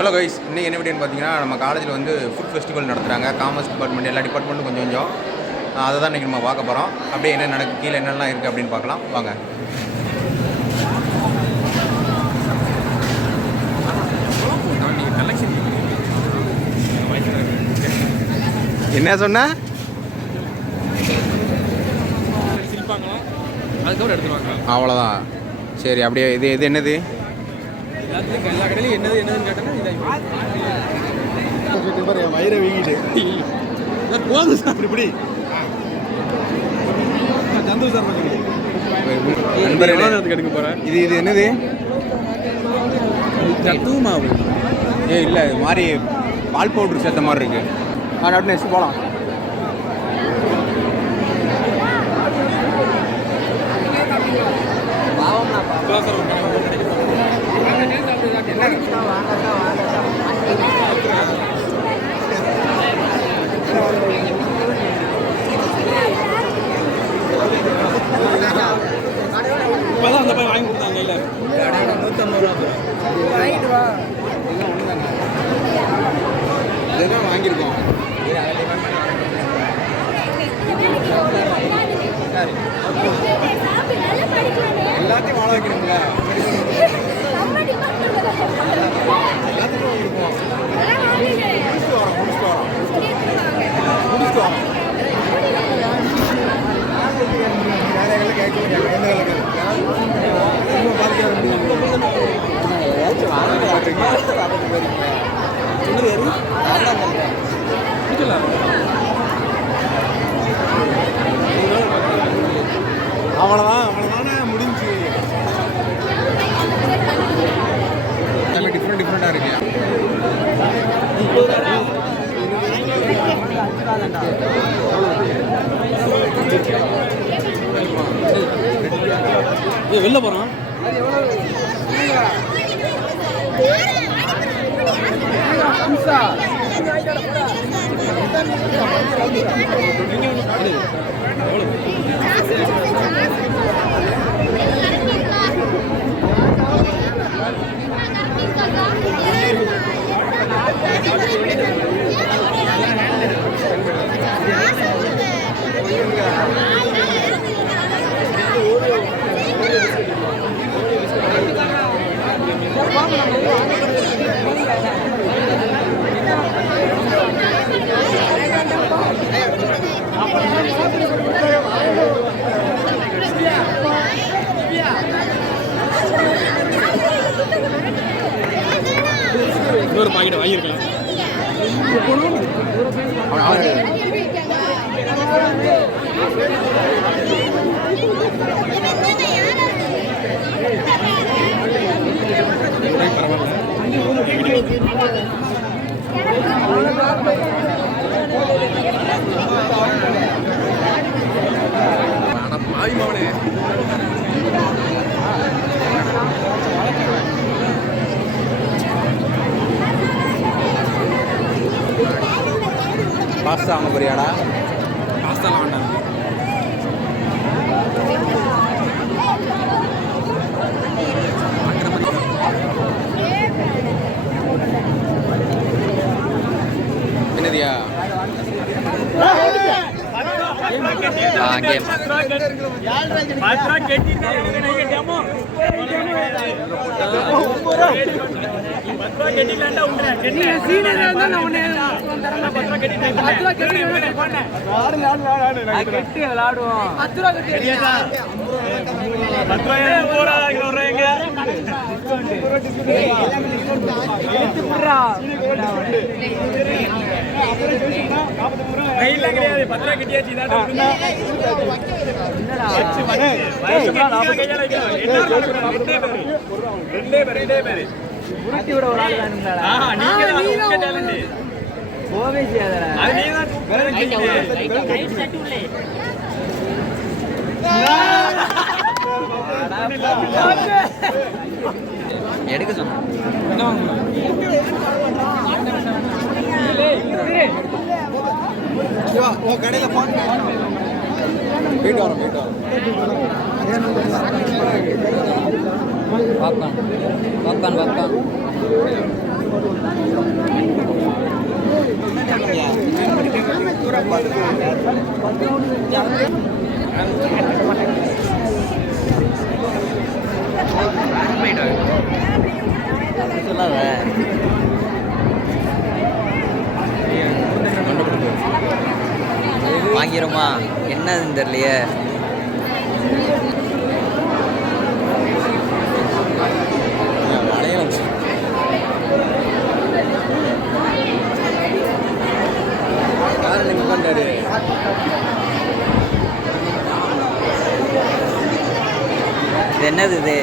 Hello guys, இன்றைக்கி என்ன வீடியோன்னு பார்த்தீங்கன்னா நம்ம காலேஜில் வந்து ஃபுட் ஃபெஸ்டிவல் நடத்துகிறாங்க. காமர்ஸ் டிபார்ட்மெண்ட் எல்லா டிபார்ட்மெண்ட்டும் கொஞ்சம் அதை தான் இன்றைக்கி நம்ம பார்க்க போகிறோம். அப்படியே என்ன நடக்கு, கீழே என்னெல்லாம் இருக்குது அப்படின்னு பார்க்கலாம் வாங்க. என்ன சொன்ன? அவ்வளோதான். சரி, அப்படியே இது என்னது? எல்லா கடையிலும் என்னதுன்னு கேட்டேன்னா வயிறை வீங்கிட்டு போதும் சார். இப்படி சந்தோஷ் சார் எடுக்க போகிறேன். இது என்னது? சத்து மாவு. இல்லை, இது மாதிரி பால் பவுட்ரு சேர்த்த மாதிரி இருக்குது. அப்படி நெக்ஸ்ட் போகலாம். இப்போதான் அந்த பையன் வாங்கி கொடுத்தாங்க. இல்லை 150 ரூபா இதெல்லாம் வாங்கியிருக்கோம். எல்லாத்தையும் வாழ வைக்கிறீங்களா? எல்லாத்துக்கும் வாங்கியிருக்கோம். முடிச்சுட்டு வரோம். அவ்வளோதானே முடிஞ்சு. எல்லாமே டிஃப்ரெண்ட்டாக இருக்கு. வெளில போகிறோம். இன்னொரு பாக்கெட் வாங்கியிருக்கலாம். பாஸ்தா வாங்க போறியாடா? பாஸ்தாலாம் வேண்டாம். என்னதியா? எடுக்க சொன்ன கடையில் போயிட்டு வரோம். பாப்கார்ன் சொல்லாத வாங்கிருமா என்னதுன்னு தெரியலையே. இது என்னது இது?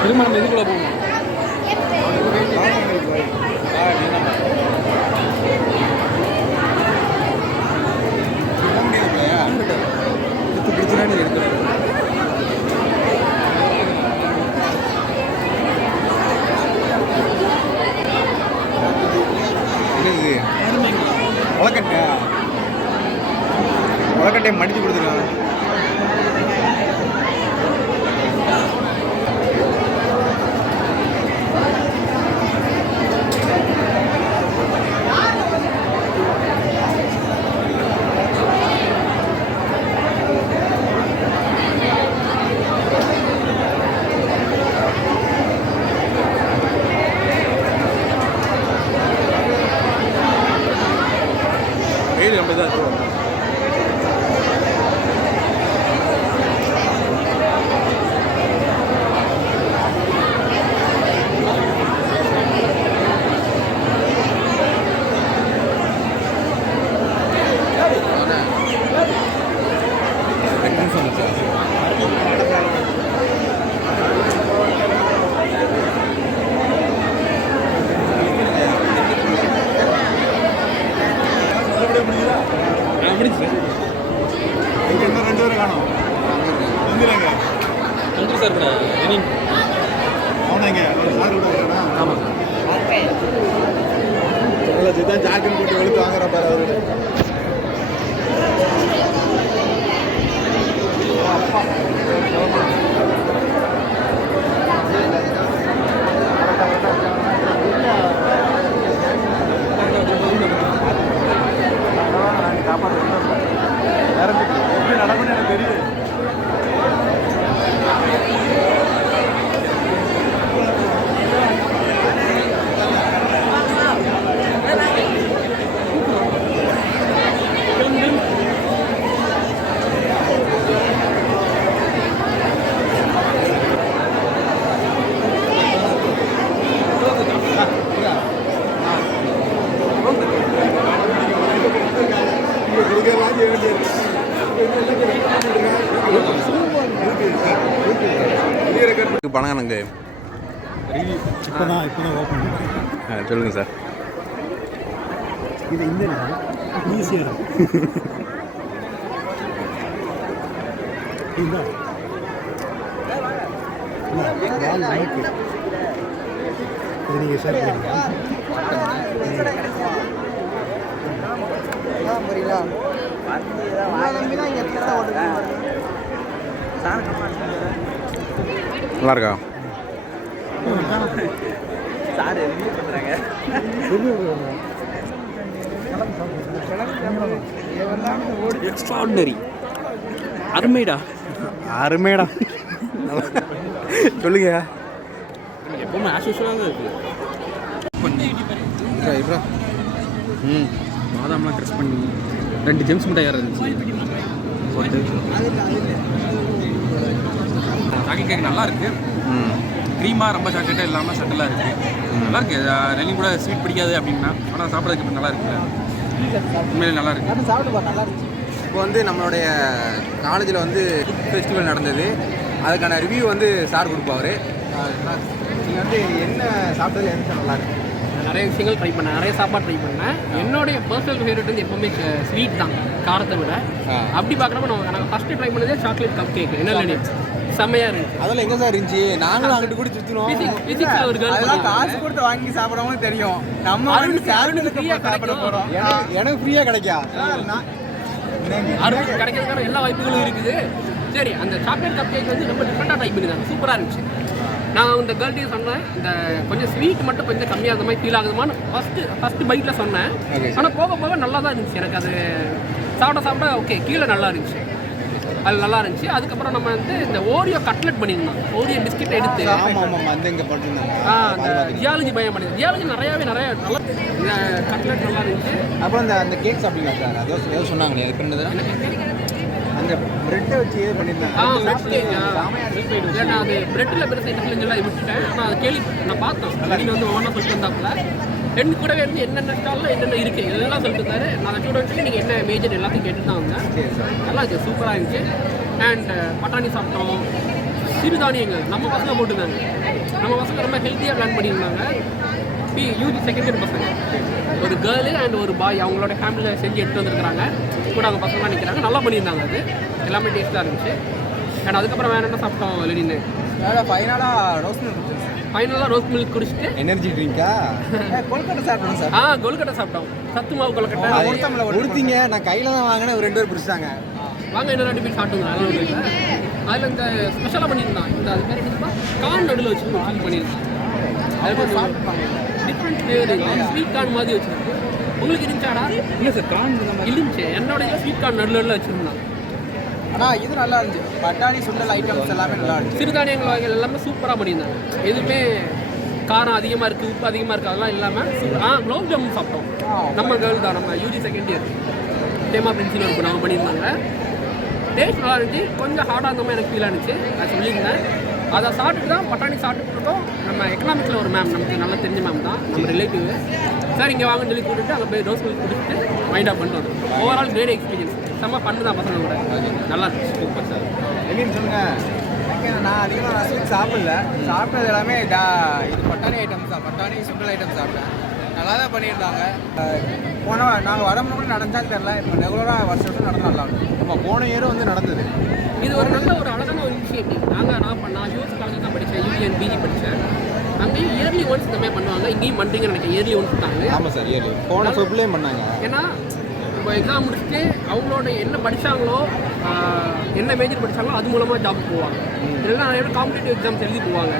திரும்ப நம்ம இதுக்குள்ளே போகணும். உலக்கட்டையை மடித்து கொடுத்துருக்காங்க. வெயில் ரொம்ப இதாக இருக்கும். இன்னும் 2 பேரும் காணும். வந்துடுங்க. நன்றி சார். கூட லெனின் அவனைங்க சார் கூட வரேனா? ஆமாம் இல்லை இதுதான் ஜாக்கெட் போட்டு வெளுத்து வாங்குற பாரு அவரு. எப்படி நடக்கும்னு எனக்கு தெரியுது. பணங்க இப்போதான் ஓப்பன் சொல்லுங்க சார். இது இந்த ஈஸியாக இது நீங்கள் ஷேர் நல்லா இருக்கா? சார் ரிவ்யூ பண்ணுறாங்க. எக்ஸ்ட்ராடினரி. அருமைடா அருமைடா. சொல்லுங்க. எப்பவுமே ஆஸ்யூஷுவலாக தான் இருக்குது. ம் பாதாம்லாம் க்ரஷ் பண்ணி 2 ஜெம்ஸ் மிட்டாய் இருந்துச்சு போட்டு. சாக்லேட் கேக் நல்லா இருக்கு. க்ரீமாக ரொம்ப சாக்லேட்டாக இல்லாமல் சட்டலாக இருக்குது. நல்லா இருக்கு. ரெலியும் கூட ஸ்வீட் பிடிக்காது அப்படின்னா, ஆனால் சாப்பிட்றதுக்கு நல்லா இருக்குல்ல. உண்மையிலே நல்லா இருக்கு. இப்போ வந்து நம்மளுடைய காலேஜில் வந்து ஃபுட் ஃபெஸ்டிவல் நடந்தது. அதுக்கான ரிவ்யூ வந்து சார் கொடுப்பாரு. நீங்கள் வந்து என்ன சாப்பிட்டதுல எந்த நல்லா இருக்கு? நிறைய விஷயங்கள் ட்ரை பண்ணேன், நிறைய சாப்பாடு ட்ரை பண்ணேன். என்னுடைய பர்சனல் ஃபேவரட் வந்து எப்போவுமே ஸ்வீட் தான், காரத்தை விட. அப்படி பார்க்குறப்ப எனக்கு ஃபஸ்ட்டு ட்ரை பண்ணதே சாக்லேட் கப் கேக். என்ன செம்மையாக இருந்துச்சு. அதெல்லாம் எங்கே சார் இருந்துச்சு? நாங்களும் அங்கிட்டு கூட சுற்றினோம். ஃபிசிக்ஸில் ஒரு அதெல்லாம் கேர்ள் காசு கொடுத்து வாங்கி சாப்பிடவும் தெரியும். நம்ம வந்து அருணுக்கு ஃப்ரீயாக கிடைக்கும். எனக்கு ஃப்ரீயாக கிடைக்கா? அருணுக்கு கிடைக்கிறதுக்கான எல்லா வாய்ப்புகளும் இருக்குது. சரி, அந்த சாக்லேட் கப் கேக் வந்து ரொம்ப டிஃப்ரெண்டாக ட்ரை பண்ணியிருந்தாங்க, சூப்பராக இருந்துச்சு. நான் இந்த கேர்ள்டையும் சொன்னேன், இந்த கொஞ்சம் ஸ்வீட் மட்டும் கொஞ்சம் கம்மியாக இருந்த மாதிரி ஃபீல் ஆகுதுமான்னு ஃபஸ்ட்டு பைட்டில் சொன்னேன். ஆனால் போக போக நல்லா தான் இருந்துச்சு. எனக்கு அது சாப்பிட ஓகே, கீழே நல்லா இருந்துச்சு, அது நல்லா இருந்துச்சு. அதுக்கப்புறம் நம்ம வந்து இந்த ஓரியோ கட்லெட் பண்ணியிருந்தோம். ஓரியோ பிஸ்கெட் எடுத்து அந்த ஜியாலஜி பயம் பண்ணியிருந்தோம். ஜியாலஜி நிறைய நல்லா இந்த கட்லெட் நல்லா இருந்துச்சு. அப்புறம் அந்த கேக் சாப்பிட்டீங்களா சார்? ஏதோ சொன்னாங்களே, அது பண்ணது அந்த பிரெட்டை வச்சு ஏதோ பண்ணியிருந்தாங்க. பிரெட் கேக் நான் அது பிரெட்டில் பெருசாக இன்ஃப்ளூயன்ஸ்லாம் விட்டுட்டேன். ஆனால் அது நான் பார்த்தேன். நீங்கள் வந்து ஒவ்வொன்றா சொல்லிட்டு வந்தாப்புல ரெண்டு கூடவே இருந்து என்னென்ன ஸ்டாலில் என்னென்ன இருக்குது இதெல்லாம் சொல்லிட்டு இருந்தாரு. நான் ஸ்டூடெண்ட்ஸுக்கு நீங்கள் என்ன மேஜர் எல்லாத்தையும் கேட்டு தான் வந்தேன். நல்லா இருந்துச்சு, சூப்பராக இருந்துச்சு. அண்ட் பட்டாணி சாப்பிட்டோம். சிறுதானியங்கள் நம்ம பசங்க போட்டுருந்தாங்க. நம்ம பசங்க ரொம்ப ஹெல்த்தியாக பிளான் பண்ணியிருந்தாங்க. யூஜி செகண்ட் இயர் பசங்க, ஒரு கேர்ளு அண்ட் ஒரு பாய், அவங்களோட ஃபேமிலியில் செஞ்சு எடுத்து வந்துருக்குறாங்க. கூட அவங்க பசங்களாம் நிற்கிறாங்க. நல்லா பண்ணியிருந்தாங்க. அது எல்லாமே டேஸ்ட்டாக இருந்துச்சு. அண்ட் அதுக்கப்புறம் வேறு என்ன சாப்பிட்டோம் லெனின்னு? ஃபைனலாக ரோஸ் மில்க் ஃபைனலாக ரோஸ் மில்க் குடிச்சிட்டு எனர்ஜி ட்ரிங்கா கொல்கட்டை சாப்பிட்டோம் சார். கொல்கட்டை சாப்பிட்டோம். சத்து மாவு கொல்கட்டை கொடுத்தீங்க. நான் கையில் தான் வாங்கினேன். ஒரு 2 பேர் பிடிச்சிட்டாங்க. வாங்க இன்னும் 2 பேர் சாப்பிட்டுங்க. அதில் இந்த ஸ்பெஷலாக பண்ணியிருந்தான். இந்த அது பேர் என்னப்பா, கார்ன் நடுவில் வச்சு ஃபீல் பண்ணியிருந்தான். அது டிஃப்ரெண்ட் ஃப்ளேவர், ஸ்வீட் கார்ன் மாதிரி வச்சுருக்கோம். உங்களுக்கு இருந்துச்சாடா? இல்லை சார், கார்ன் இருந்துச்சு. என்னோட ஸ்வீட் கார்ன் நடுவில் வச்சுருந்தான். ஆனால் இது நல்லா இருந்துச்சு. பட்டாணி சுண்டல் ஐட்டம்ஸ் எல்லாமே நல்லா இருந்துச்சு. சிறுதானியங்கள் வகைகள் எல்லாமே சூப்பராக பண்ணியிருந்தாங்க. எதுவுமே காரம் அதிகமாக இருக்குது, உப்பு அதிகமாக இருக்குது, அதெல்லாம் இல்லாமல் குலோப் ஜாமுன் சாப்பிட்டோம். நம்ம கேர்ள் தான், நம்ம யூஜி செகண்ட் இயர் தேமா பிரின்சில் இருக்கும், நம்ம பண்ணியிருந்தாங்க. டேஸ்ட் நல்லா இருந்துச்சு. கொஞ்சம் ஹார்டாக இருந்த மாதிரி எனக்கு ஃபீல் ஆனிச்சு. அது சொல்லியிருந்தேன். அதை சாப்பிட்டு தான் பட்டாணி சாப்பிட்டுருக்கோம். நம்ம எக்கனாமிக்ஸில் ஒரு மேம், நமக்கு நல்லா தெரிஞ்ச மேம் தான், நம்ம ரிலேட்டிவ். சார் இங்கே வாங்கன்னு சொல்லி கூட்டிட்டு அங்கே போய் ரோஸ் மில்க் குடிச்சிட்டு மைண்ட் ஆஃப் பண்ணிட்டு வந்தோம். Overall great experience. செம்ம பண்ணு தான் பசங்க கூட. நல்லா இருந்துச்சு. Super sir. எப்படின்னு சொல்லுங்கள். நான் அதிகமாக ஸ்வீட் சாப்பிட்டது எல்லாமே இது பட்டாணி ஐட்டம்ஸ் தான். பட்டாணி சுண்டல் ஐட்டம்ஸ் சாப்பிட்டேன். நல்லா தான் பண்ணியிருந்தாங்க. நாங்கள் வரும்போது கூட நடந்தாலும் தெரில. இப்போ ரெகுலராக வருஷம் நடந்தால் நல்லா இருக்கும். நம்ம போன இயரும் வந்து நடந்தது. இது ஒரு நல்ல ஒரு அழகான ஒரு இனிஷியேட்டிவ். நான் யூஎஸ் காலேஜ் தான் படித்தேன், யூஎன் பிஜி படித்தேன். அங்கேயும் இயர்லி ஒன்ஸ் இந்த மாதிரி பண்ணுவாங்க. இங்கேயும் பண்ணுறீங்கன்னு நினைக்கிறேன். இயர்லி ஒன்ஸ் தாங்க. ஆமாம் சார், இயர்லி போன ஃபெப்ரவரிலேயும் பண்ணாங்க. ஏன்னா இப்போ எக்ஸாம் முடிச்சுட்டு அவங்களோட என்ன படித்தாங்களோ, என்ன மேஜர் படித்தாங்களோ அது மூலமாக ஜாப் போவாங்க. இல்லைன்னா நிறைய காம்படிட்டிவ் எக்ஸாம்ஸ் எழுதி போவாங்க.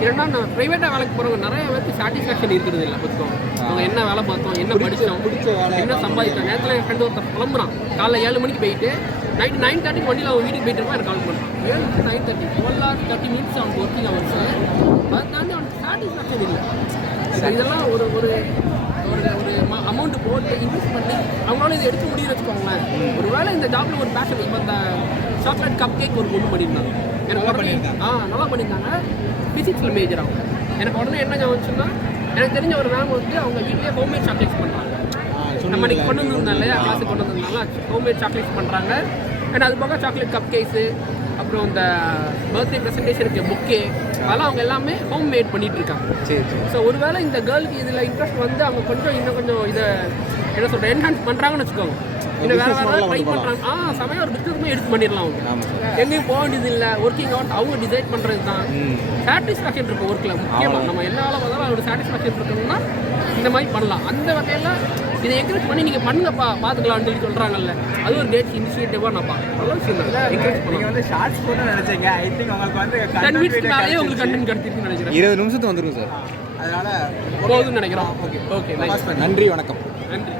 இல்லைன்னா நான் ப்ரைவேட்டாக வேலைக்கு போகிறவங்க நிறைய பேருக்கு சாட்டிஸ்ஃபேக்ஷன் இருக்கிறது இல்லை. புத்தகம் அவங்க என்ன வேலை பார்த்தோம், என்ன படித்தோம், என்ன சம்பாதித்தோம். நேரத்தில் என் ஃப்ரெண்டு ஒருத்தர் கிளம்புறான். காலைல 7 மணிக்கு போயிட்டு நைட் 9:30 வண்டியில் அவன் வீட்டுக்கு போயிட்டு இருப்பா. எனக்கு கால் பண்ணுறான். 7 to 9:30 12 hours 30 minutes அவனுக்கு ஒர்க்கிங் ஹவர்ஸ். அது தாண்டி அவனுக்கு சாட்டிஸ்ஃபேக்ஷன் இல்லை. இதெல்லாம் ஒரு ஒரு ஒரு அமௌண்ட் போட்டு இன்வெஸ்ட் பண்ணி அவங்களால இதை எடுக்க முடியும்னு வச்சுக்கோங்களேன். ஒரு வேளை இந்த ஜாப்ல ஒரு பேஷன். இப்போ இந்த சாக்லேட் கப் கேக் ஒரு பொண்ணு பண்ணியிருந்தாங்க. எனக்கு உடனே நல்லா பண்ணியிருந்தாங்க. ஃபிசிக்ஸில் மேஜர் ஆகும். எனக்கு உடனே என்ன ஞாபகம்னா, எனக்கு தெரிஞ்ச ஒரு மேம் வந்து அவங்க வீட்லேயே ஹோம்மேட் சாக்லேட்ஸ் பண்ணுறாங்க. நம்ம இன்னைக்கு கொண்டு வந்திருந்தோம் இல்லையா, கிளாஸுக்கு கொண்டு வந்திருந்தாங்க. ஹோம்மேட் சாக்லேட்ஸ் பண்ணுறாங்க. அண்ட் அது போக சாக்லேட் கப் கேக்ஸு, அப்புறம் இந்த பர்த்டே ப்ரெசன்டேஷனுக்கு புக்கே, அதெல்லாம் அவங்க எல்லாமே ஹோம் மேட் பண்ணிட்டு இருக்காங்க. சரி சரி. ஸோ ஒருவேளை இந்த கேர்ளுக்கு இதில் இன்ட்ரெஸ்ட் வந்து அவங்க இன்னும் கொஞ்சம் இதை என்ன சொல்கிறேன் என்ஹான்ஸ் பண்ணுறாங்கன்னு வச்சுக்கோங்க. இன்னும் வேறு வேறு ட்ரை பண்ணுறாங்க. சமயம் ஒரு பிஸ்னஸுமே எடுத்து பண்ணிடலாம். அவங்க எங்கேயும் போக வேண்டியது இல்லை. ஒர்க்கிங் அவுட் அவங்க டிசைட் பண்ணுறது தான். சாட்டிஸ்ஃபேக்ஷன் இருக்கும் ஒர்க்கில். முக்கியமாக நம்ம என்ன வேலை பார்த்தாலும் அதோட சாட்டிஸ்ஃபேக்ஷன் இருக்கணும்னா இந்த மாதிரி பண்ணலாம். அந்த வகையில் இதை என்கரேஜ் பண்ணி நீங்கள் பண்ணுங்கப்பா பார்த்துக்கலாம்னு சொல்லி சொல்கிறாங்கல்ல, அது ஒரு டேட் இனிஷியேட்டிவாக நான் பார்க்குறேன். நல்ல விஷயம் தான். என்கரேஜ் நீங்கள் வந்து ஷார்ட்ஸ் போட்டு நினச்சிங்க. ஐ திங்க் உங்களுக்கு வந்து 10 மினிட்ஸ்னாலே உங்களுக்கு கண்டென்ட் கிடைச்சிருக்குன்னு நினைக்கிறேன். 20 நிமிஷத்துக்கு வந்துடும் சார். அதனால் போகுதுன்னு நினைக்கிறோம். ஓகே நன்றி, வணக்கம். நன்றி.